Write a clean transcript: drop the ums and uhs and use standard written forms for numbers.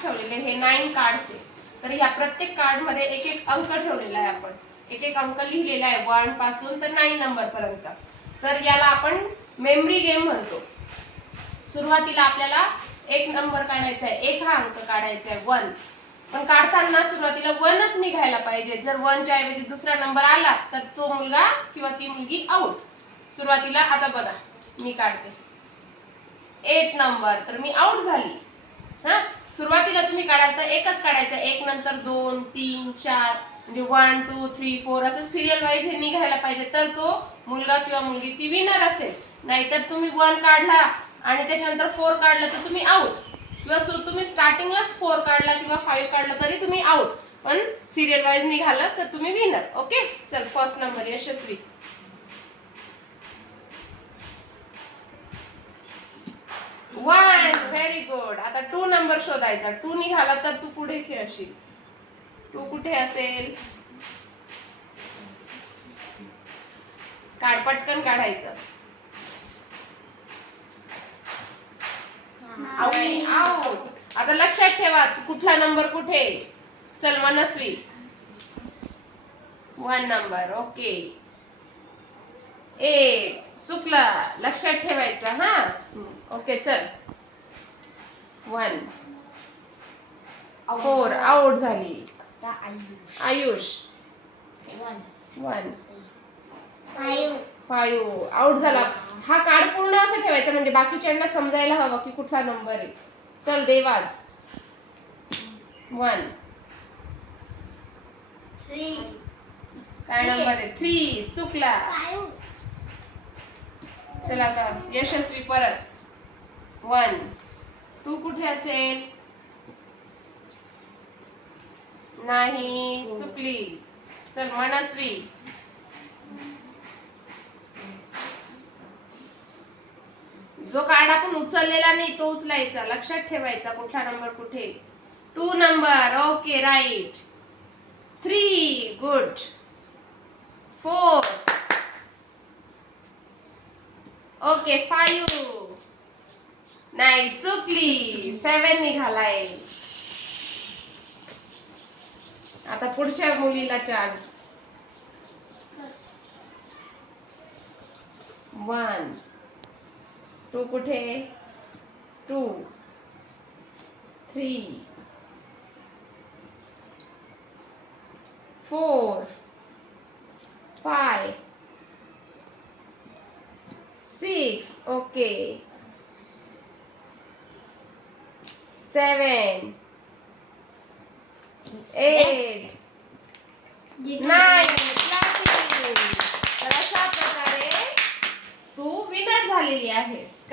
Cards ठेवलेले, हे 9 cards आहे. तर या प्रत्येक कार्ड मध्ये एक एक अंक ठेवलेला आहे, आपण एक एक अंक लिहिलेला आहे 1 पासून तर 9 नंबर पर्यंत. तर याला आपण मेमरी गेम म्हणतो. सुरुवातीला आपल्याला एक नंबर काढायचा आहे, एक हा अंक काढायचा आहे 1. पण काढताना सुरुवातीला 1च निघायला पाहिजे. जर 1च्या ऐवजी दुसरा नंबर आला तर तो मुलगा किंवा ती मुलगी आउट. सुरुवातीला आता बघा मी काढते 8 नंबर, तर मी आउट झाली. हा, सुरुवातीला तुम्ही काढाल तर एकच काढायचं, एक नंतर 2 3 4 म्हणजे 1 2 3 4 असं सिरियल वाईज हे निघायला पाहिजे, तर तो मुलगा किंवा मुलगी ती विनर असेल. नाहीतर तुम्ही 1 काढला आणि त्याच्यानंतर 4 काढलं तर तुम्ही आउट, किंवा तुम्ही स्टार्टिंगलाच 4 काढला किंवा 5 काढलं तरी तुम्ही आउट. पण सिरियल वाईज निघालं तर तुम्ही विनर. ओके, चल फर्स्ट नंबर यशस्वी. 1 व्हेरी गुड. आता 2 नंबर शोधायचा. 2 निघाला तर तू पुढे खेळशील. 2 कुठे असेल? काढ, पटकन काढायचं. आउट. आता लक्षात ठेवा कुठला नंबर कुठे. चल मनस्वी 1 नंबर. ओके 8 चुकला, लक्षात ठेवायचं. हा ओके चल 1 4 आउट झाली. आयुष 1 5 आउट झाला. हा कार्ड पूर्ण असं ठेवायचा म्हणजे बाकीच्यांना समजायला हवं की कुठला नंबर आहे. चल देवाज 1 काय नंबर आहे? 3 चुकला. चला आता यशस्वी परत 1 2 कुठे असेल? नाही, चुकली. चल मनस्वी जो कार्ड आपण उचललेला नाही तो उचलायचा, लक्षात ठेवायचा कुठला नंबर कुठे. 2 नंबर. Okay right. 3 गुड. 4 ओके 5 नाही, चुकली. 7 निघालाय. आता पुढच्या मुलीला चान्स. 1 2 कुठे? 2 3 4 5 6 ओके 7 8 9. तर अशा प्रकारे तू विनर झालेली आहेस.